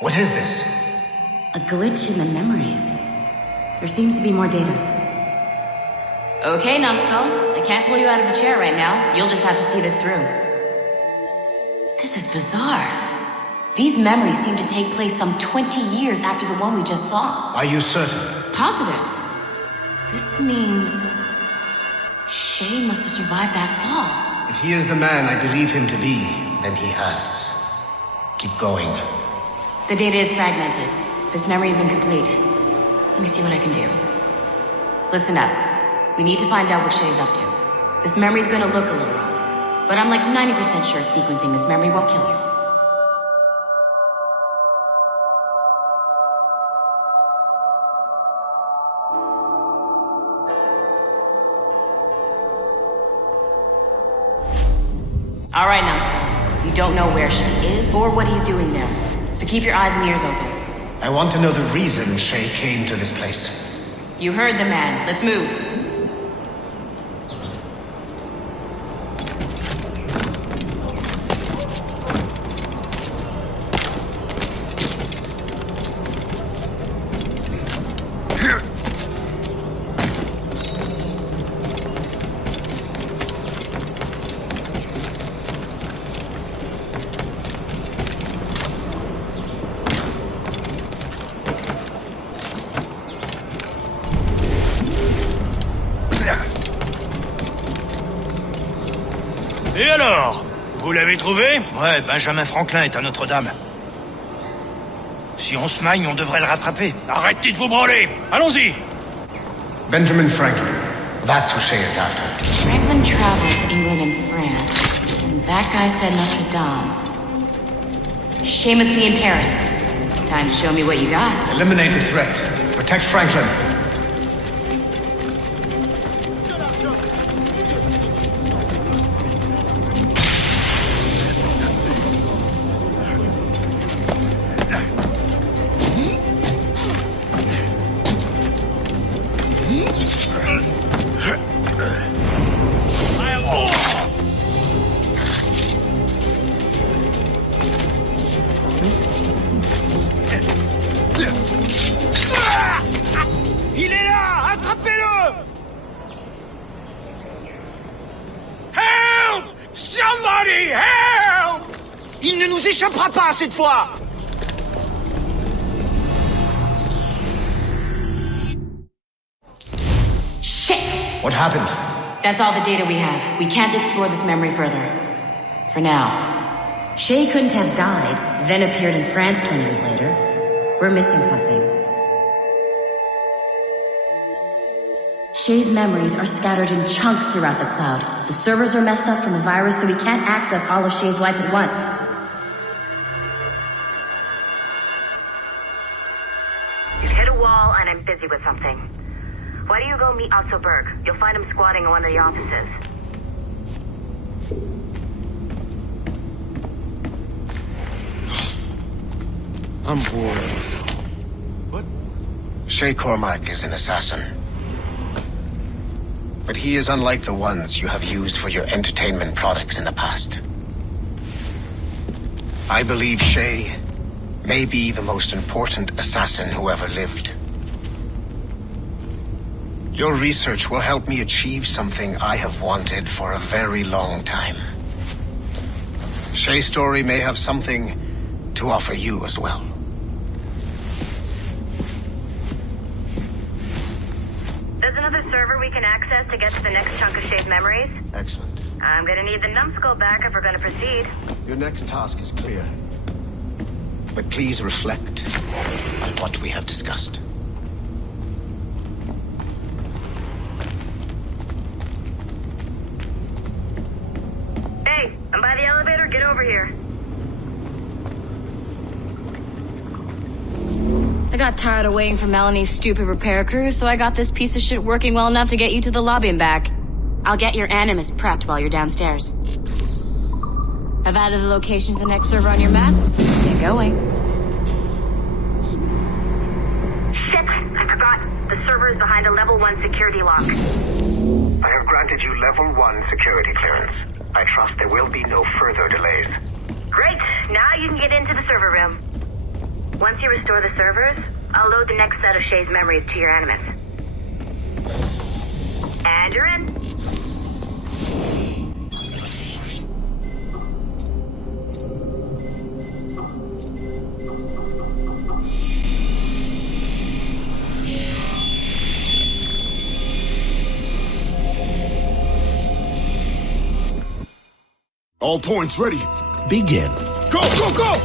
What is this? A glitch in the memories. There seems to be more data. Okay, numbskull. I can't pull you out of the chair right now. You'll just have to see this through. This is bizarre. These memories seem to take place some 20 years after the one we just saw. Are you certain? Positive. This means... Shay must have survived that fall. If he is the man I believe him to be, then he has. Keep going. The data is fragmented. This memory is incomplete. Let me see what I can do. Listen up. We need to find out what Shay's up to. This memory's gonna look a little rough, but I'm like 90% sure sequencing this memory won't kill you. All right, numbskull. You don't know where Shay is or what he's doing there, so keep your eyes and ears open. I want to know the reason Shay came to this place. You heard the man. Let's move. Et alors? Vous l'avez trouvé? Ouais, Benjamin Franklin est à Notre-Dame. Si on se magne, on devrait le rattraper. Arrêtez de vous branler! Allons-y! Benjamin Franklin. That's who Shay is after. Franklin traveled to England and France, and that guy said Notre-Dame. Shay must be in Paris. Time to show me what you got. Eliminate the threat. Protect Franklin. Il est là! Attrapez-le! Help! Somebody help! Il ne nous échappera pas cette fois! Shit! What happened? That's all the data we have. We can't explore this memory further. For now. Shay couldn't have died, then appeared in France 20 years later. We're missing something. Shay's memories are scattered in chunks throughout the cloud. The servers are messed up from the virus, so we can't access all of Shay's life at once. You've hit a wall, and I'm busy with something. Why do you go meet Otso Berg? You'll find him squatting in one of the offices. I'm bored of this. What? Shay Cormac is an assassin. But he is unlike the ones you have used for your entertainment products in the past. I believe Shay may be the most important assassin who ever lived. Your research will help me achieve something I have wanted for a very long time. Shay's story may have something to offer you as well. There's another server we can access to get to the next chunk of Shay's memories. Excellent. I'm gonna need the numbskull back if we're gonna proceed. Your next task is clear. But please reflect on what we have discussed. Hey, I'm by the elevator. Get over here. I got tired of waiting for Melanie's stupid repair crew, so I got this piece of shit working well enough to get you to the lobby and back. I'll get your Animus prepped while you're downstairs. I've added the location to the next server on your map. Get going. Shit! I forgot. The server is behind a level 1 security lock. I have granted you level 1 security clearance. I trust there will be no further delays. Great! Now you can get into the server room. Once you restore the servers, I'll load the next set of Shay's memories to your Animus. And you're in. All points ready. Begin. Go, go, go!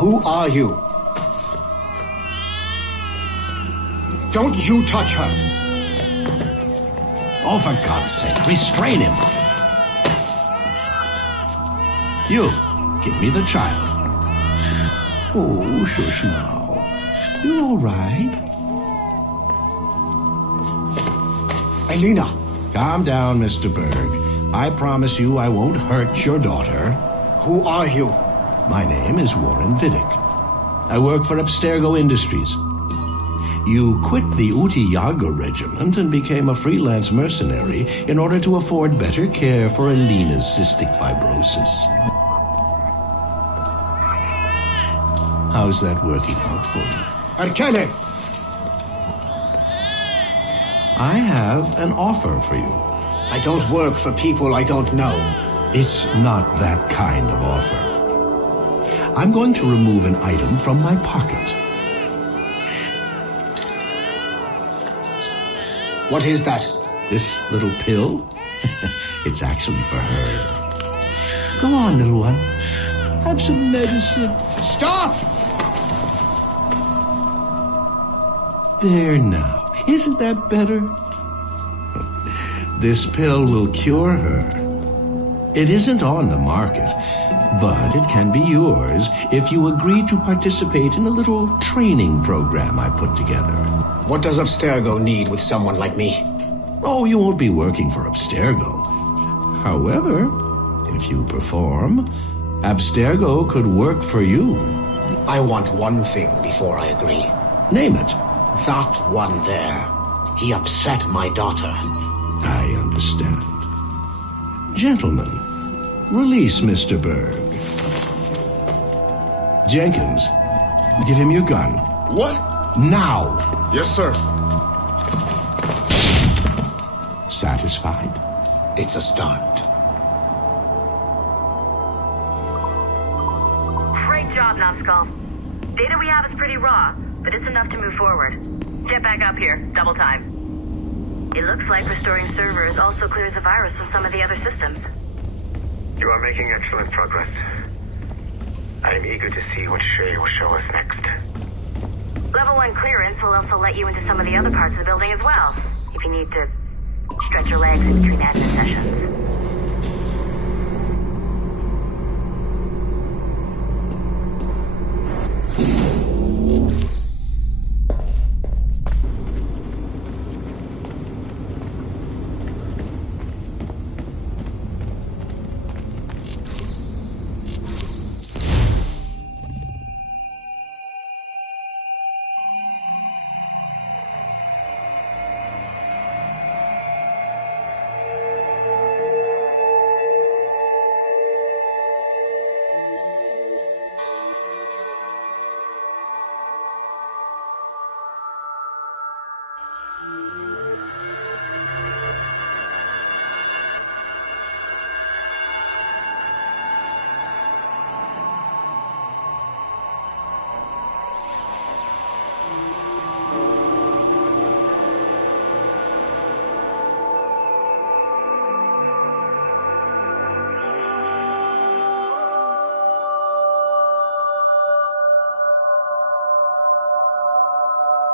Who are you? Don't you touch her! Oh, for God's sake, restrain him. You, give me the child. Oh, shush now. You all right? Elena! Calm down, Mr. Berg. I promise you I won't hurt your daughter. Who are you? My name is Warren Vidic. I work for Abstergo Industries. You quit the Utiyaga regiment and became a freelance mercenary in order to afford better care for Elena's cystic fibrosis. How's that working out for you? Arkele! I have an offer for you. I don't work for people I don't know. It's not that kind of offer. I'm going to remove an item from my pocket. What is that? This little pill? It's actually for her. Go on, little one. Have some medicine. Stop! There now. Isn't that better? This pill will cure her. It isn't on the market, but it can be yours if you agree to participate in a little training program I put together. What does Abstergo need with someone like me? Oh, you won't be working for Abstergo. However, if you perform, Abstergo could work for you. I want one thing before I agree. Name it. That one there. He upset my daughter. I understand. Gentlemen, release Mr. Berg. Jenkins, give him your gun. What? Now! Yes, sir. Satisfied? It's a start. Great job, Numbskull. Data we have is pretty raw, but it's enough to move forward. Get back up here. Double time. It looks like restoring servers also clears the virus from some of the other systems. You are making excellent progress. I am eager to see what Shay will show us next. Level 1 clearance will also let you into some of the other parts of the building as well, if you need to stretch your legs in between admin sessions.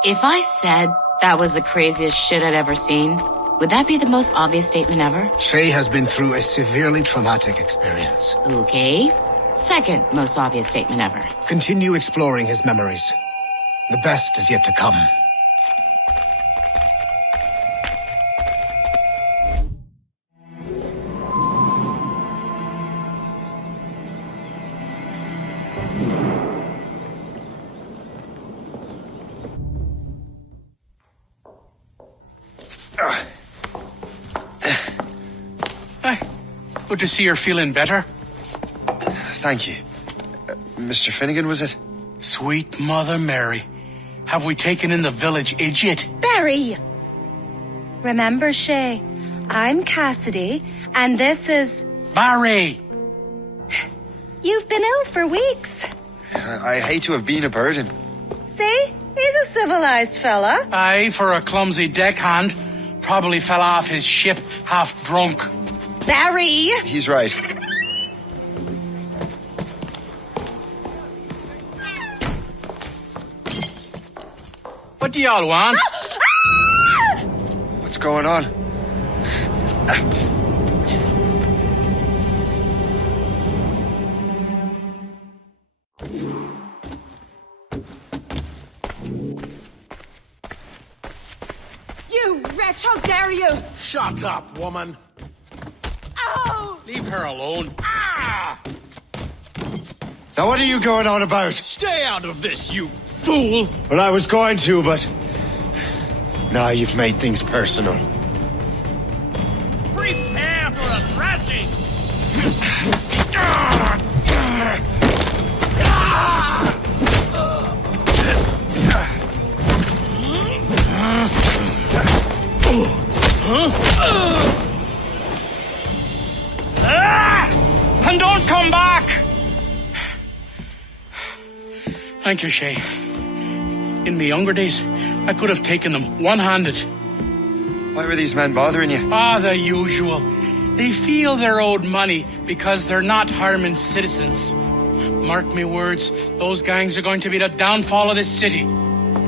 If I said that was the craziest shit I'd ever seen, would that be the most obvious statement ever? Shay has been through a severely traumatic experience. Okay. Second most obvious statement ever. Continue exploring his memories. The best is yet to come. Good to see you're feeling better. Thank you. Mr. Finnegan, was it? Sweet Mother Mary. Have we taken in the village idiot? Barry! Remember, Shay, I'm Cassidy, and this is... Barry! You've been ill for weeks. I hate to have been a burden. See? He's a civilized fella. Aye, for a clumsy deckhand. Probably fell off his ship half drunk. Barry! He's right. What do y'all want? What's going on? You wretch, how dare you! Shut up, woman. Ow! Leave her alone. Ah! Now what are you going on about? Stay out of this, you fool! Well, I was going to, but... Now you've made things personal. Prepare for a thrashing! And don't come back! Thank you, Shay. In my younger days, I could have taken them one-handed. Why were these men bothering you? Ah, the usual. They feel they're owed money because they're not harming citizens. Mark me words, those gangs are going to be the downfall of this city.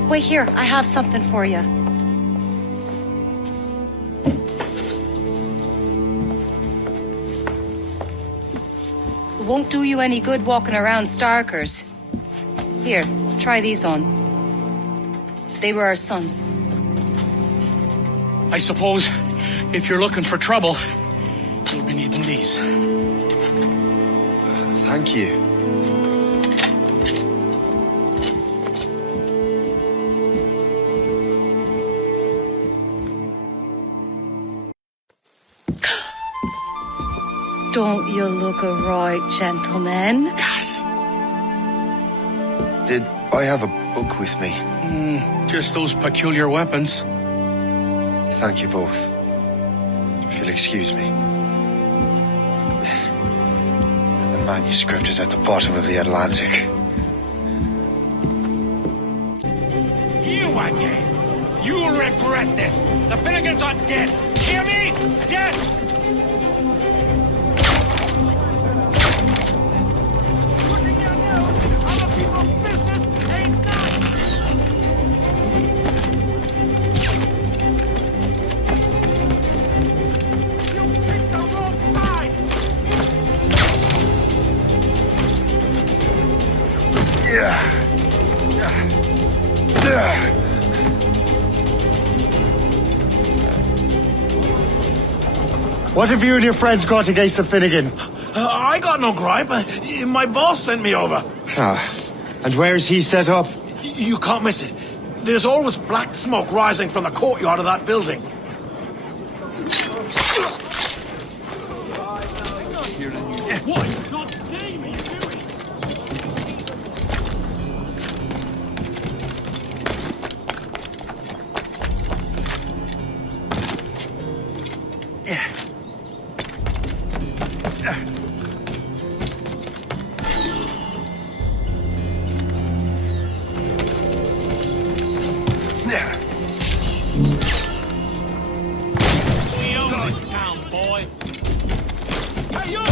Wait here, I have something for you. It won't do you any good walking around Starkers. Here, try these on. They were our sons. I suppose if you're looking for trouble, you'll be needing these. Thank you. Don't you look a right gentleman? Gas. Did I have a book with me? Just those peculiar weapons. Thank you both. If you'll excuse me. The manuscript is at the bottom of the Atlantic. You again! You'll regret this! The Finnegans are dead! Hear me? Dead! Looking your nose, other people's business ain't none! You picked the wrong side! What have you and your friends got against the Finnegans? I got no gripe. My boss sent me over. And where's he set up? You can't miss it. There's always black smoke rising from the courtyard of that building. What in God's name are you doing? We own this town, boy. Hey, you!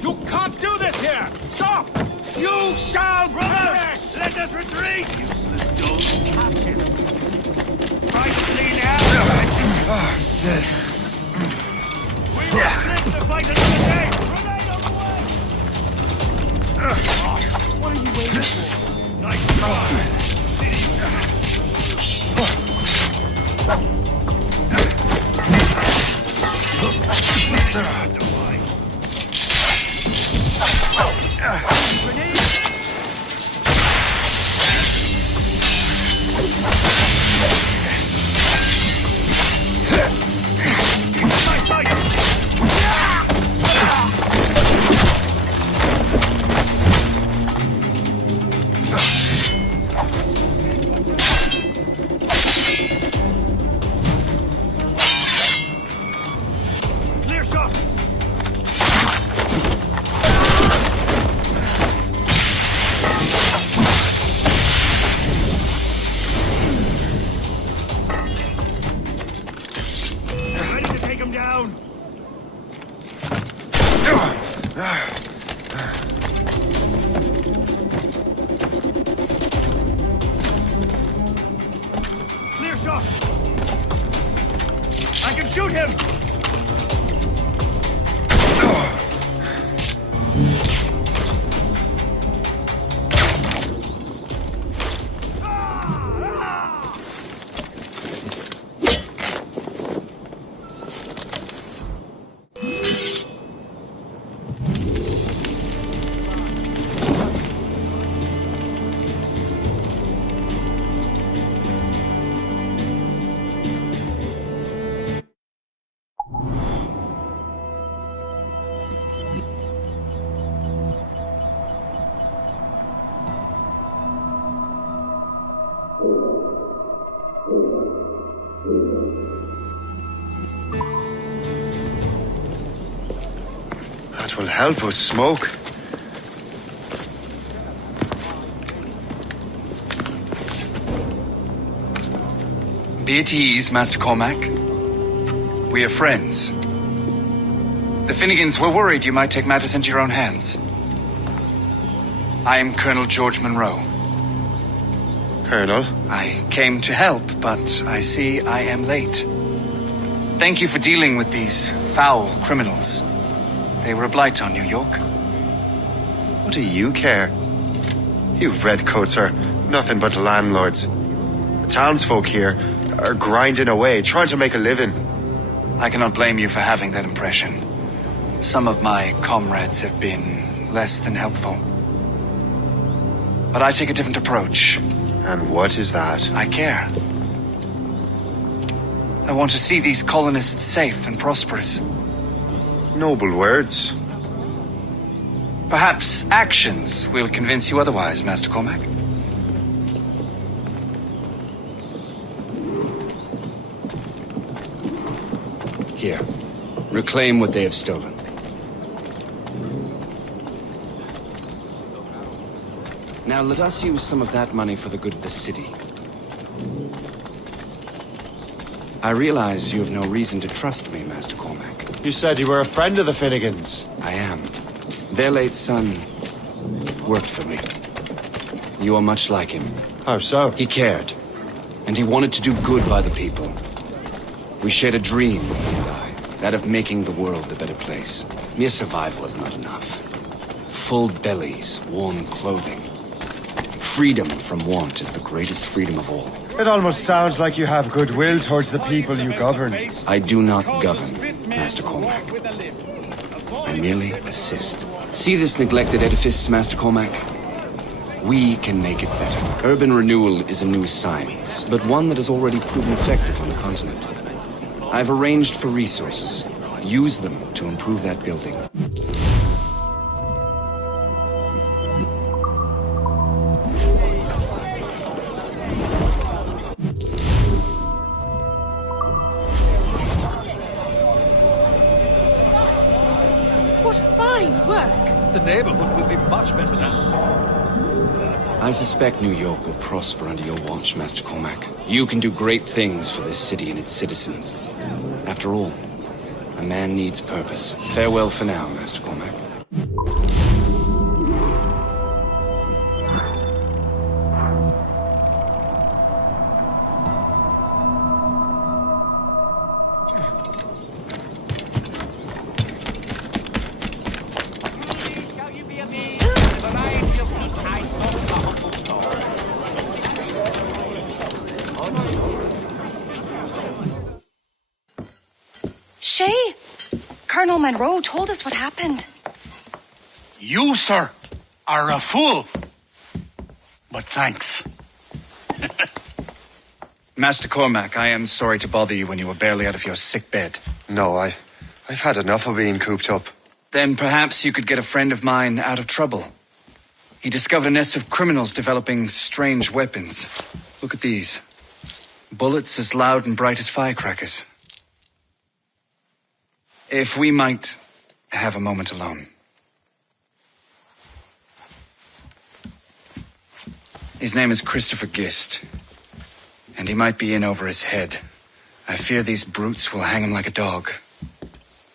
You can't do this here! Stop! You shall perish! Let us retreat! Useless dogs, catch him! Right clean out! We will live to fight another day! Grenade on the way! What are you waiting for? Nice try! shot! Ready to take him down! Clear shot! I can shoot him! That will help us smoke. Be at ease, Master Cormac. We are friends. The Finnegans were worried you might take matters into your own hands. I am Colonel George Monroe. Colonel? I came to help, but I see I am late. Thank you for dealing with these foul criminals. They were a blight on New York. What do you care? You redcoats are nothing but landlords. The townsfolk here are grinding away, trying to make a living. I cannot blame you for having that impression. Some of my comrades have been less than helpful. But I take a different approach. And what is that? I care. I want to see these colonists safe and prosperous. Noble words. Perhaps actions will convince you otherwise, Master Cormac. Here. Reclaim what they have stolen. Now let us use some of that money for the good of the city. I realize you have no reason to trust me, Master Cormac. You said you were a friend of the Finnegans. I am. Their late son worked for me. You are much like him. How so? He cared, and he wanted to do good by the people. We shared a dream, he and I, that of making the world a better place. Mere survival is not enough. Full bellies, warm clothing. Freedom from want is the greatest freedom of all. It almost sounds like you have goodwill towards the people you govern. I do not govern, Master Cormac. I merely assist. See this neglected edifice, Master Cormac? We can make it better. Urban renewal is a new science, but one that has already proven effective on the continent. I've arranged for resources. Use them to improve that building. The neighborhood will be much better now. I suspect New York will prosper under your watch, Master Cormac. You can do great things for this city and its citizens. After all, a man needs purpose. Farewell for now, Master Cormac. Shay! Colonel Monroe told us what happened. You, sir, are a fool. But thanks. Master Cormac, I am sorry to bother you when you were barely out of your sick bed. No, I've had enough of being cooped up. Then perhaps you could get a friend of mine out of trouble. He discovered a nest of criminals developing strange weapons. Look at these. Bullets as loud and bright as firecrackers. If we might have a moment alone. His name is Christopher Gist, and he might be in over his head. I fear these brutes will hang him like a dog.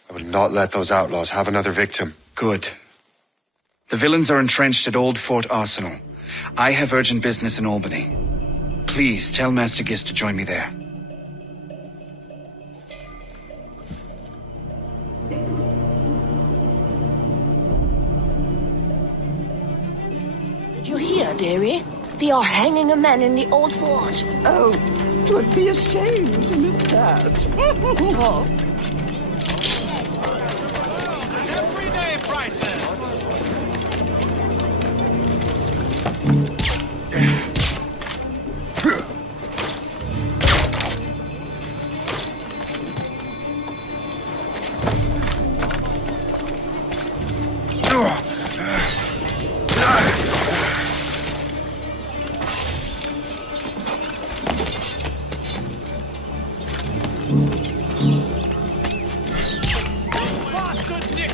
I will not let those outlaws have another victim. Good. The villains are entrenched at Old Fort Arsenal. I have urgent business in Albany. Please tell Master Gist to join me there. Did you hear, dearie? They are hanging a man in the old fort. Oh, 'twould be a shame to miss that. Everyday prices.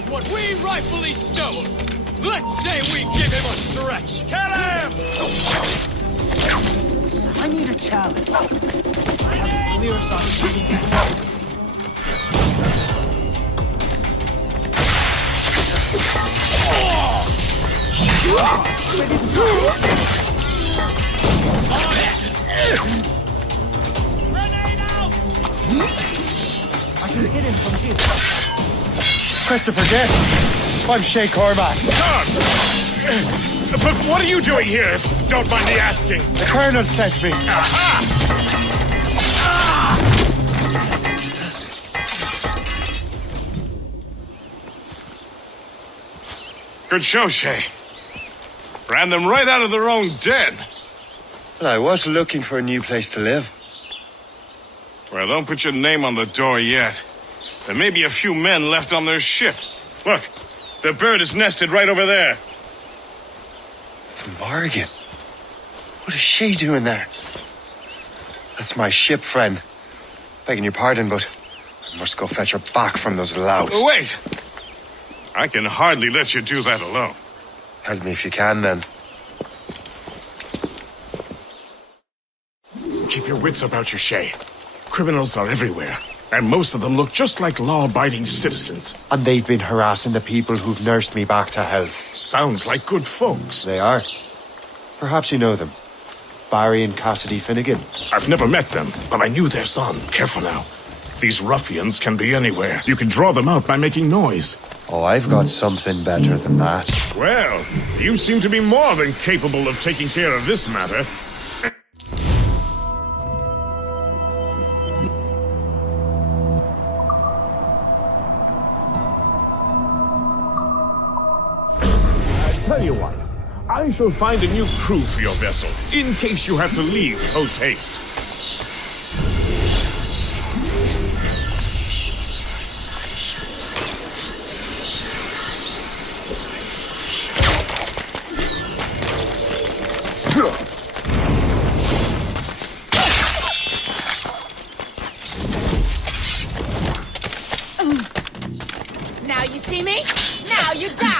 What we rightfully stole. Let's say we give him a stretch. Kill him! I need a challenge. I have as clear a shot as you can Grenade out! I can hit him from here. Christopher Gist. I'm Shay Cormac. But what are you doing here, if you don't mind me asking? The Colonel sent me. Good show, Shay. Ran them right out of their own den. Well, I was looking for a new place to live. Well, don't put your name on the door yet. There may be a few men left on their ship. Look, the bird is nested right over there. The Morrigan. What is she doing there? That's my ship, friend. Begging your pardon, but I must go fetch her back from those louts. Oh, wait! I can hardly let you do that alone. Help me if you can, then. Keep your wits about you, Shay. Criminals are everywhere, and most of them look just like law-abiding citizens. And they've been harassing the people who've nursed me back to health. Sounds like good folks. They are. Perhaps you know them. Barry and Cassidy Finnegan. I've never met them, but I knew their son. Careful now. These ruffians can be anywhere. You can draw them out by making noise. Oh, I've got something better than that. Well, you seem to be more than capable of taking care of this matter. Tell you what, I shall find a new crew for your vessel, in case you have to leave post-haste. Now you see me? Now you die!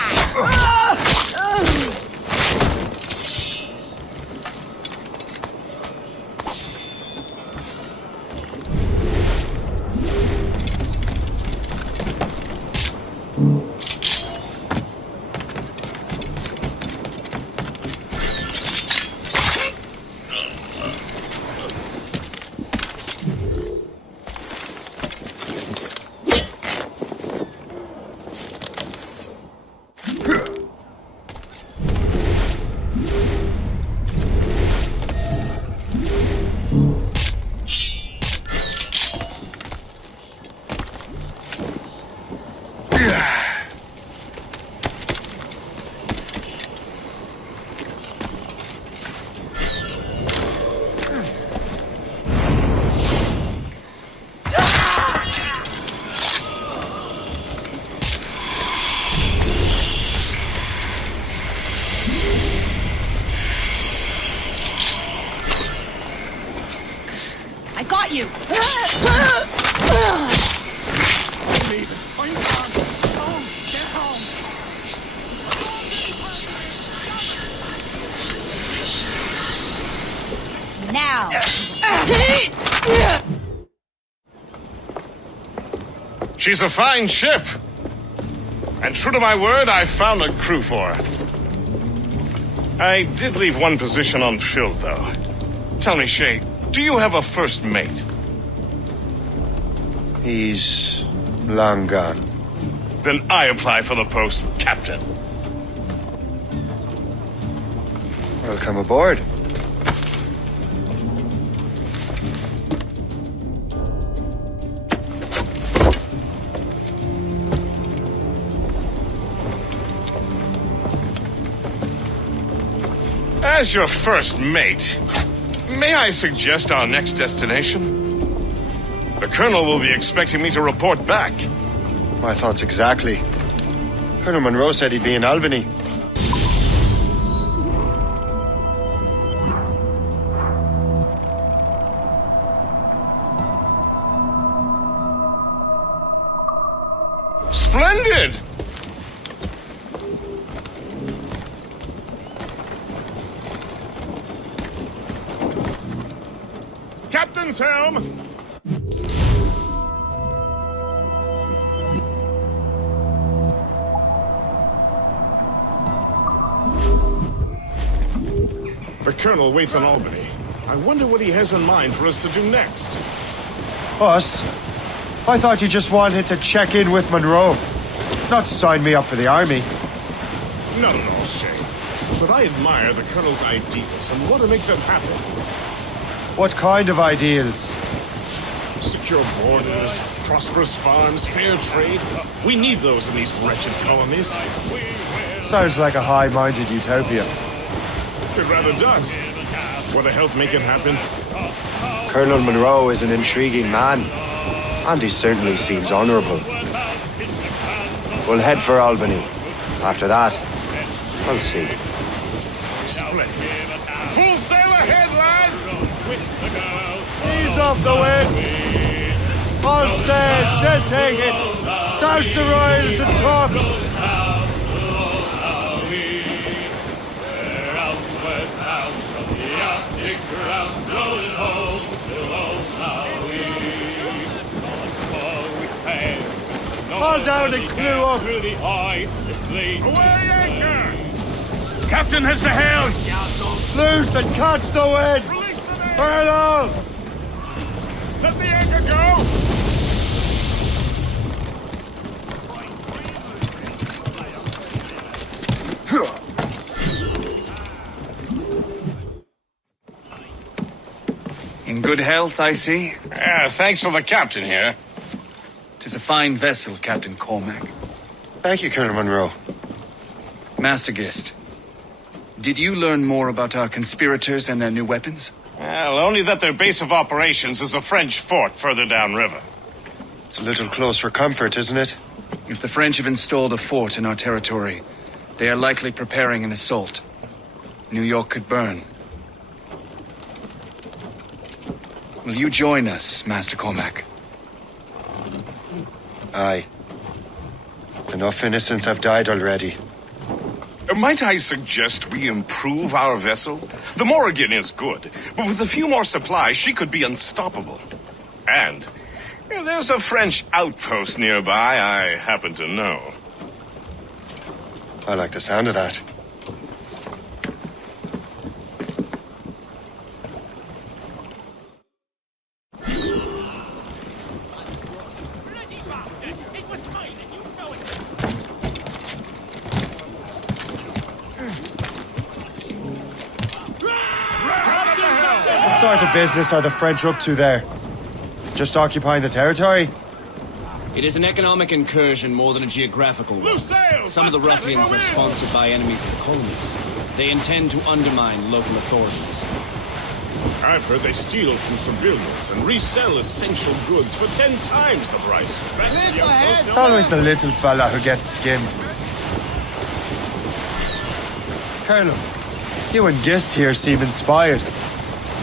I got you! Find She's a fine ship. And true to my word, I found a crew for her. I did leave one position unfilled, though. Tell me, Shay, do you have a first mate? He's long gone. Then I apply for the post, Captain. Welcome aboard. As your first mate, may I suggest our next destination? The Colonel will be expecting me to report back. My thoughts exactly. Colonel Monroe said he'd be in Albany. Splendid! Captain's helm! The Colonel waits on Albany. I wonder what he has in mind for us to do next. Us? I thought you just wanted to check in with Monroe, not sign me up for the army. No, Shay. But I admire the Colonel's ideals and want to make them happen. What kind of ideals? Secure borders, prosperous farms, fair trade. We need those in these wretched colonies. Sounds like a high-minded utopia. It rather does. Want to help make it happen? Colonel Monroe is an intriguing man, and he certainly seems honorable. We'll head for Albany. After that, I'll see. Splendid. Full sail ahead, lads! Ease off the wind! All sail, she'll take it! Douse the royals and tops! Haul down and clew up! Away anchor! Captain has the helm! Loose and catch the wind! Burn on! Let the anchor go! In good health, I see. Thanks to the captain here. 'Tis a fine vessel, Captain Cormac. Thank you, Colonel Monroe. Master Gist, did you learn more about our conspirators and their new weapons? Well, only that their base of operations is a French fort further downriver. It's a little close for comfort, isn't it? If the French have installed a fort in our territory, they are likely preparing an assault. New York could burn. Will you join us, Master Cormac? Aye. Enough innocents have died already. Might I suggest we improve our vessel? The Morrigan is good, but with a few more supplies, she could be unstoppable. And there's a French outpost nearby I happen to know. I like the sound of that. What sort of business are the French up to there? Just occupying the territory? It is an economic incursion more than a geographical one. Some of the ruffians are sponsored by enemies of the colonies. They intend to undermine local authorities. I've heard they steal from civilians and resell essential goods for 10 times the price. It's always the little fella who gets skimmed. Colonel, you and Gist here seem inspired.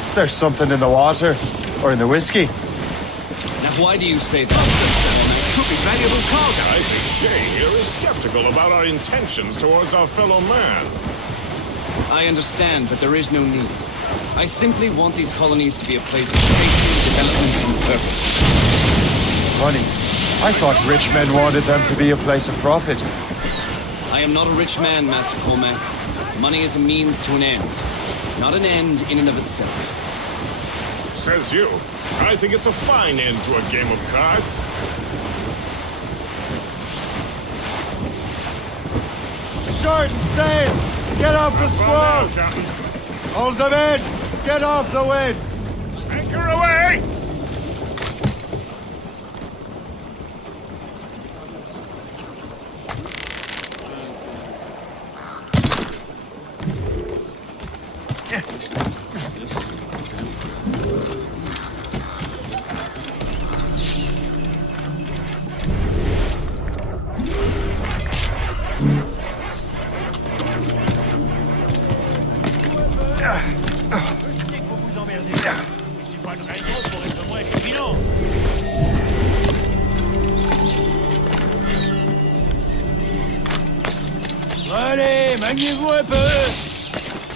Is there something in the water? Or in the whiskey? Now why do you say that? Could be valuable cargo. I think Shay here is skeptical about our intentions towards our fellow man. I understand, but there is no need. I simply want these colonies to be a place of safety, development, and purpose. Honey, I thought rich men wanted them to be a place of profit. I am not a rich man, Master Cormac. Money is a means to an end, not an end in and of itself. Says you. I think it's a fine end to a game of cards. Short and sail! Get off the squall! Hold them in! Get off the wind! Anchor away! Allez, maniez-vous un peu!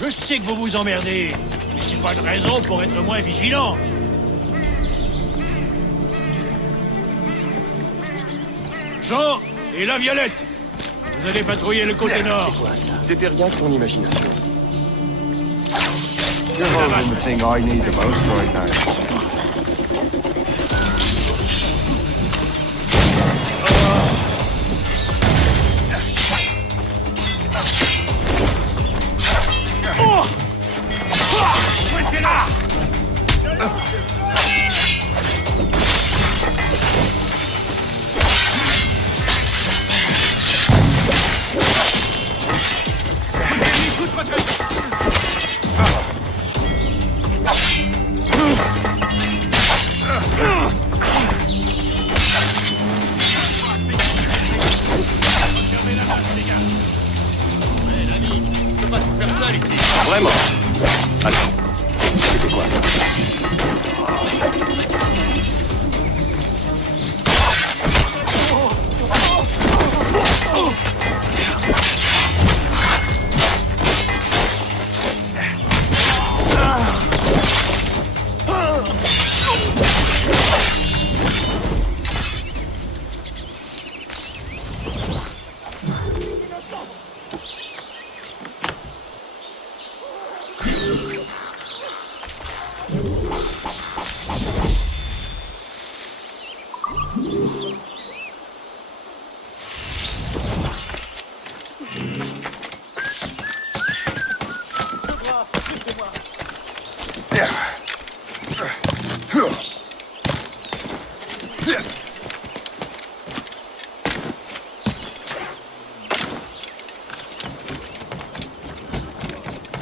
Je sais que vous vous emmerdez, mais c'est pas une raison pour être moins vigilant. Jean et la Violette, vous allez patrouiller le côté nord. C'était rien que ton imagination. You're holding the thing I need the most right now. Vraiment? Attends. C'était quoi ça?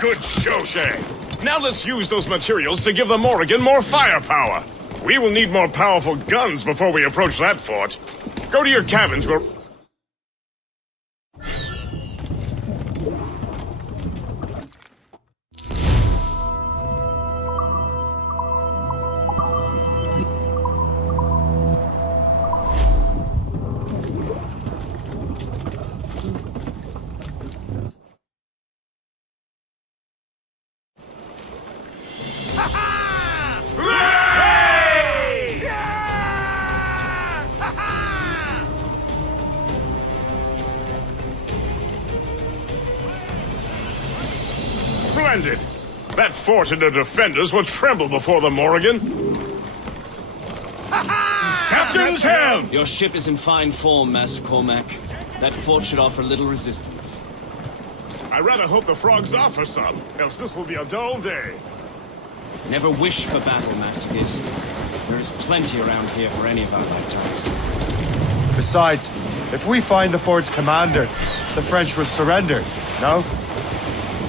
Good show, Shay. Now let's use those materials to give the Morrigan more firepower. We will need more powerful guns before we approach that fort. Go to your cabin to... Splendid! That fort and the defenders will tremble before the Morrigan. Captain's helm! Your ship is in fine form, Master Cormac. That fort should offer little resistance. I rather hope the frogs offer some, else this will be a dull day. Never wish for battle, Master Gist. There is plenty around here for any of our lifetimes. Besides, if we find the fort's commander, the French will surrender, no?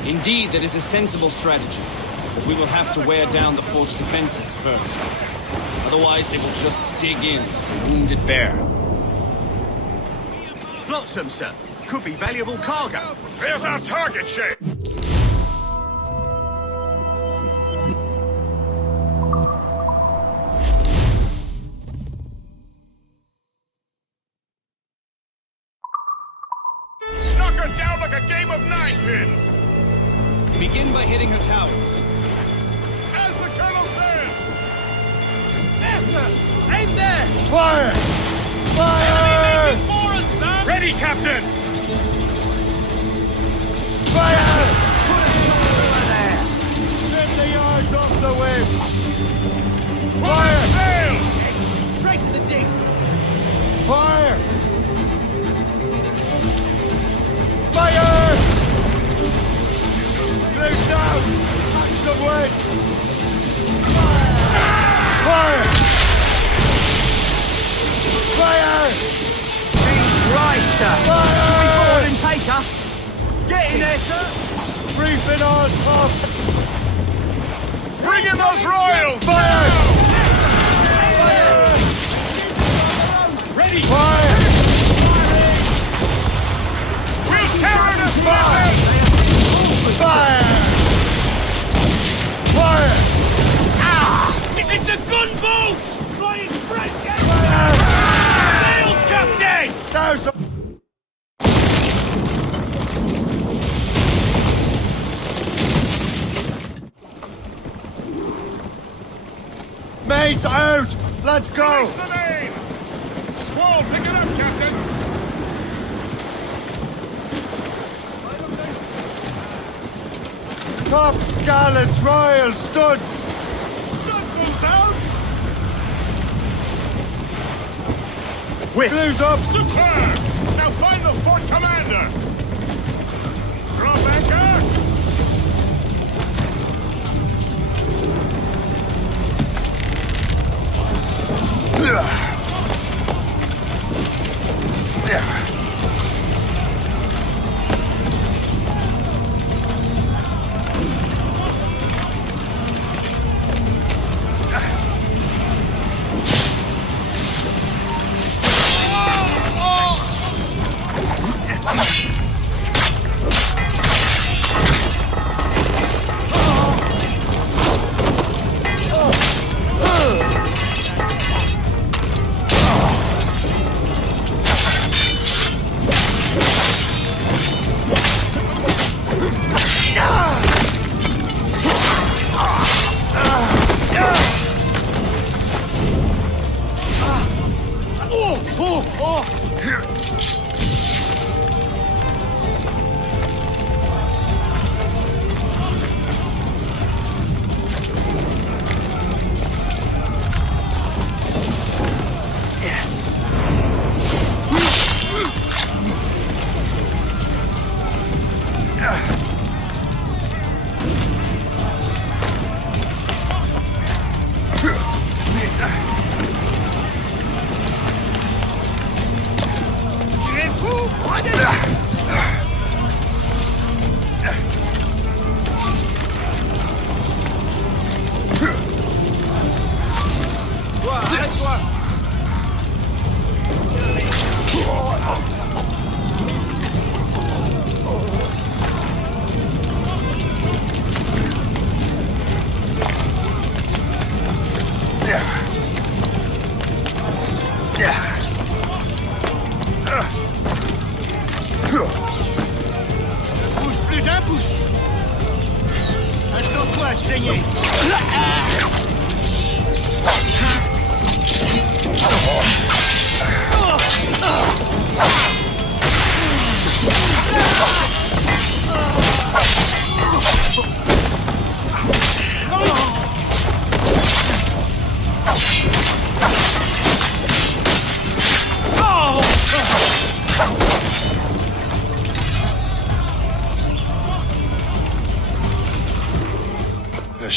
Indeed, that is a sensible strategy. But we will have to wear down the fort's defenses first. Otherwise, they will just dig in like a wounded bear. Flotsam, sir. Could be valuable cargo. There's our target, Shay! Knock her down like a game of ninepins! Begin by hitting her towers. As the Colonel says! There, sir! Aim there! Fire! Fire! For us, sir! Ready, Captain! Fire! Trim the yards off the wind! Fire! Sail! Straight to the dig. Fire! Fire! Close down! Catch some wind! Fire! Fire! He's right, sir. Fire! Shall we board and take her? Get in there, sir! Reefing on tops! Bring in those royals! Fire! Fire! Ready! Fire! We'll tear it to pieces! Fire! Fire! Ah! It's a gunboat! Flying French! Fire! Sails, Captain! There's a... Mates out! Let's go! Release the mains! Squall, pick it up, Captain! Tops, gallants, royals, studs! Studs themselves! Glues up! Superb! Now find the fort commander! Drop anchor!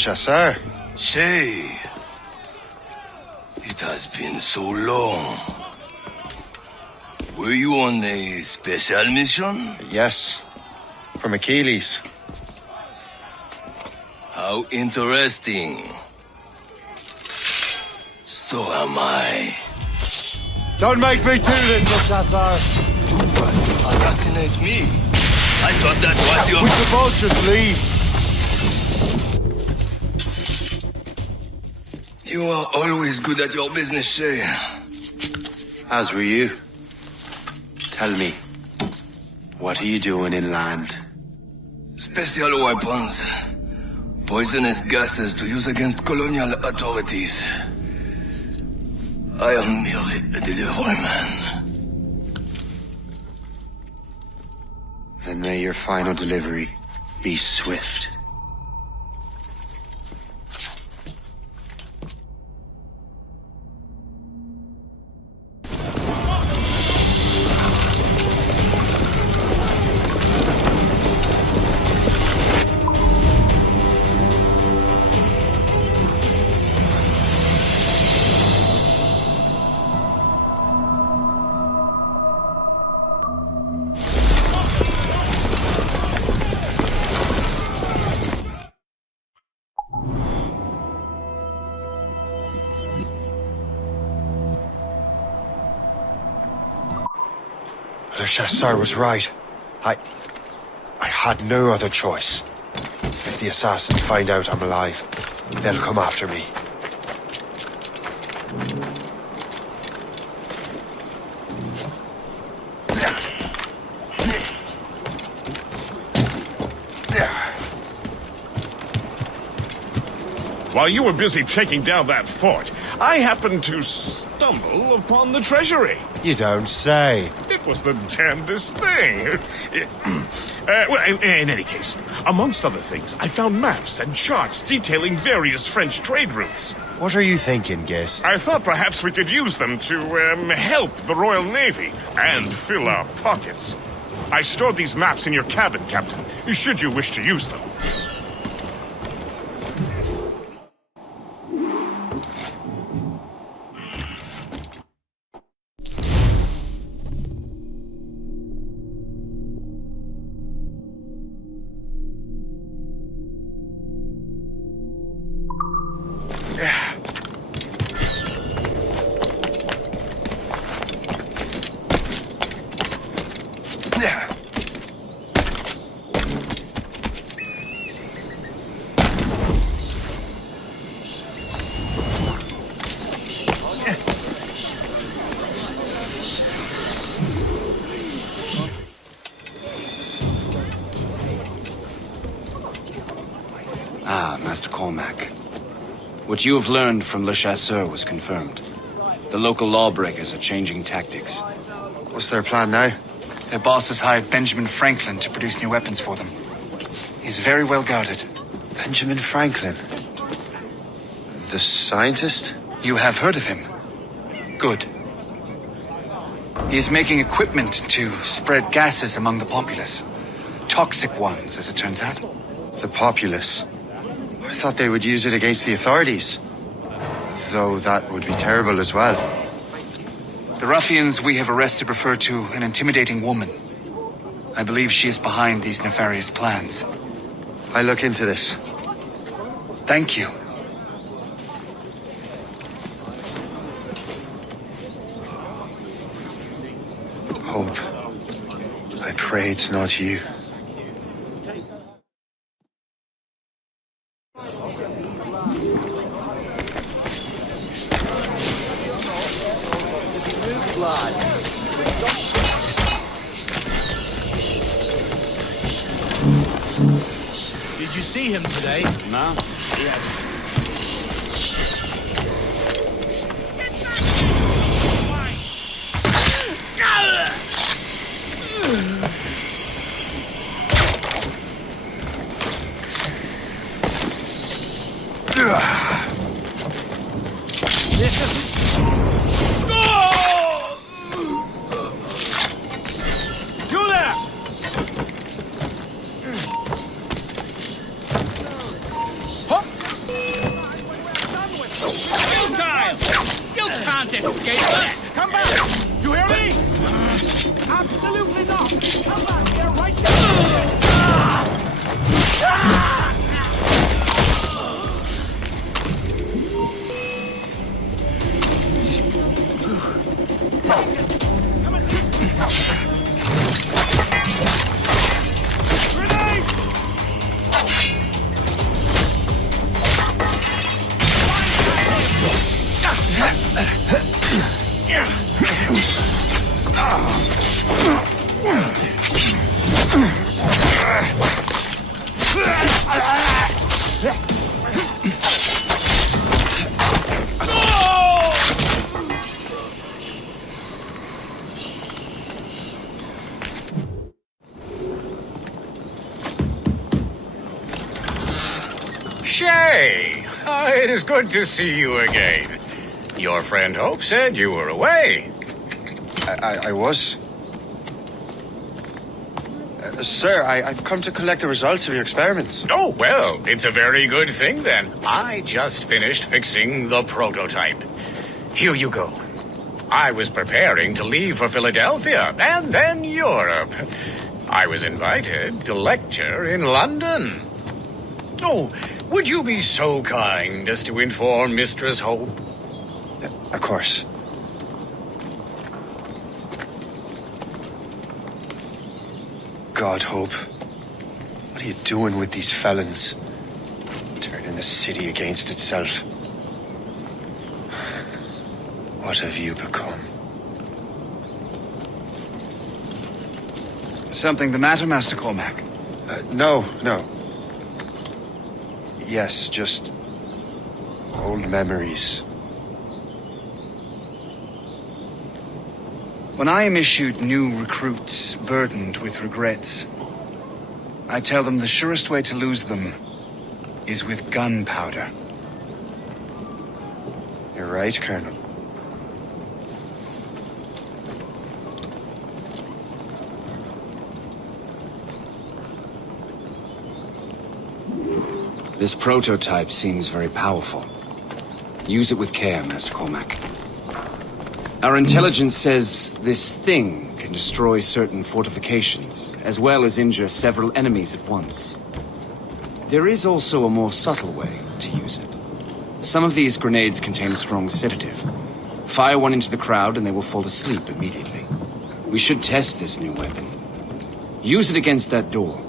Chasseur. Shay, it has been so long. Were you on a special mission? Yes, from Achilles. How interesting. So am I. Don't make me do this, Le Chasseur! Do what? Assassinate me? I thought that was your... We could both just leave. You are always good at your business, Shay. As were you. Tell me, what are you doing inland? Special weapons. Poisonous gases to use against colonial authorities. I am merely a delivery man. Then may your final delivery be swift. Le Chasseur was right. I had no other choice. If the assassins find out I'm alive, they'll come after me. While you were busy taking down that fort, I happened to stumble upon the treasury. You don't say. It was the damnedest thing. Well, in any case, amongst other things, I found maps and charts detailing various French trade routes. What are you thinking, guest? I thought perhaps we could use them to help the Royal Navy and fill our pockets. I stored these maps in your cabin, Captain, should you wish to use them. Ah, Master Cormac. What you have learned from Le Chasseur was confirmed. The local lawbreakers are changing tactics. What's their plan now? Their boss has hired Benjamin Franklin to produce new weapons for them. He's very well guarded. Benjamin Franklin? The scientist? You have heard of him? Good. He is making equipment to spread gases among the populace. Toxic ones, as it turns out. The populace? I thought they would use it against the authorities. Though that would be terrible as well. The ruffians we have arrested refer to an intimidating woman. I believe she is behind these nefarious plans. I look into this. Thank you. Hope. I pray it's not you. Did you see him today? No. Come back! You hear me? Absolutely not! Come back here right now! Grenade! Shay! It is good to see you again. Your friend Hope said you were away. I was. Sir, I've come to collect the results of your experiments. Oh, well, it's a very good thing then. I just finished fixing the prototype. Here you go. I was preparing to leave for Philadelphia and then Europe. I was invited to lecture in London. Oh, would you be so kind as to inform Mistress Hope? Of course. God, Hope. What are you doing with these felons? Turning the city against itself. What have you become? Something the matter, Master Cormac? No. Yes, just old memories. When I am issued new recruits burdened with regrets, I tell them the surest way to lose them is with gunpowder. You're right, Colonel. This prototype seems very powerful. Use it with care, Master Cormac. Our intelligence says this thing can destroy certain fortifications, as well as injure several enemies at once. There is also a more subtle way to use it. Some of these grenades contain a strong sedative. Fire one into the crowd and they will fall asleep immediately. We should test this new weapon. Use it against that door.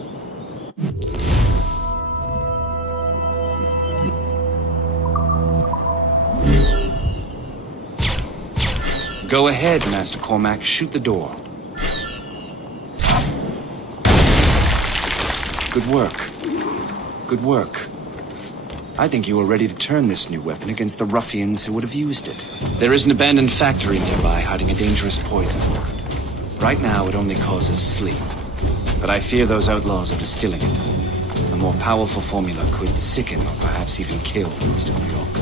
Go ahead, Master Cormac. Shoot the door. Good work. Good work. I think you are ready to turn this new weapon against the ruffians who would have used it. There is an abandoned factory nearby hiding a dangerous poison. Right now, it only causes sleep. But I fear those outlaws are distilling it. A more powerful formula could sicken or perhaps even kill most of New York.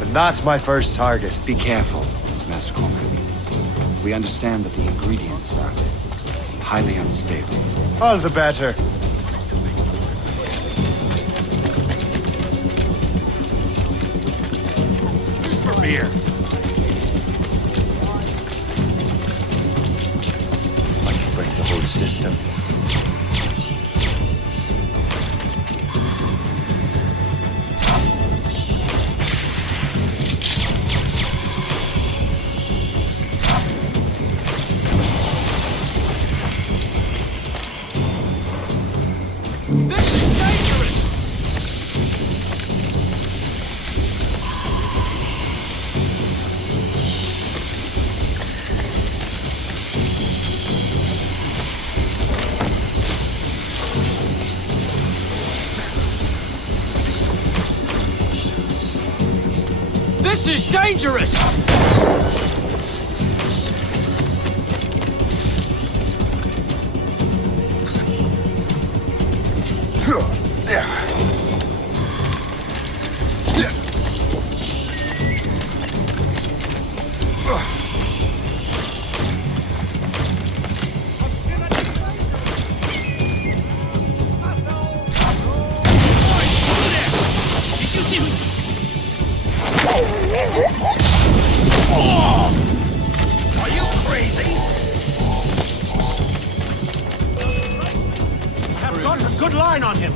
And that's my first target. Be careful, Master Cormac. We understand that the ingredients are highly unstable. All the better. For beer. I can break the whole system. This is dangerous! Are you crazy? I've got a good line on him.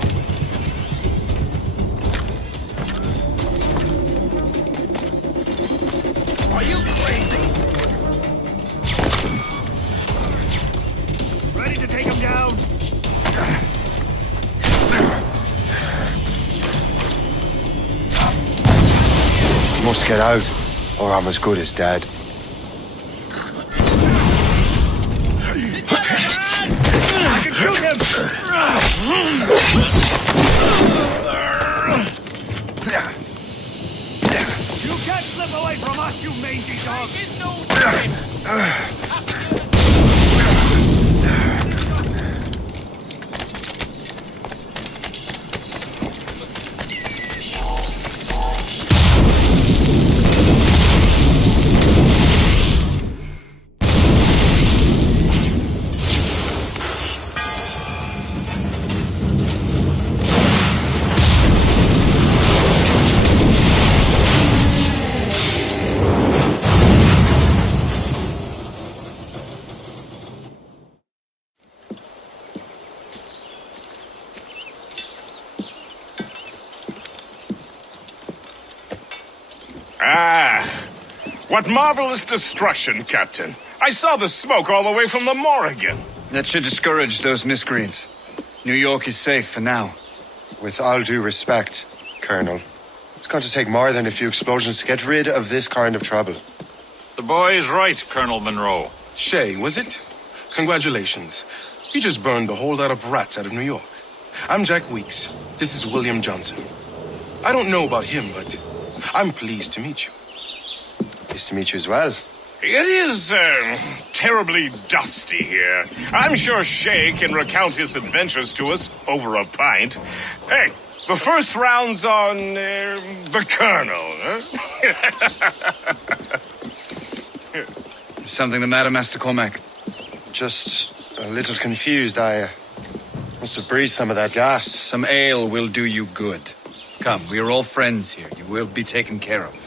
Are you crazy? Ready to take him down? Must get out, or I'm as good as dead. I can shoot him! You can't slip away from us, you mangy dog! It's no time! What marvelous destruction, Captain. I saw the smoke all the way from the Morrigan. That should discourage those miscreants. New York is safe for now. With all due respect, Colonel, it's going to take more than a few explosions to get rid of this kind of trouble. The boy is right, Colonel Monroe. Shay, was it? Congratulations. You just burned a whole lot of rats out of New York. I'm Jack Weeks. This is William Johnson. I don't know about him, but I'm pleased to meet you. Pleased to meet you as well. It is, terribly dusty here. I'm sure Shay can recount his adventures to us over a pint. Hey, the first round's on, the Colonel, huh? Is something the matter, Master Cormac? Just a little confused. I must have breathed some of that gas. Some ale will do you good. Come, we are all friends here. You will be taken care of.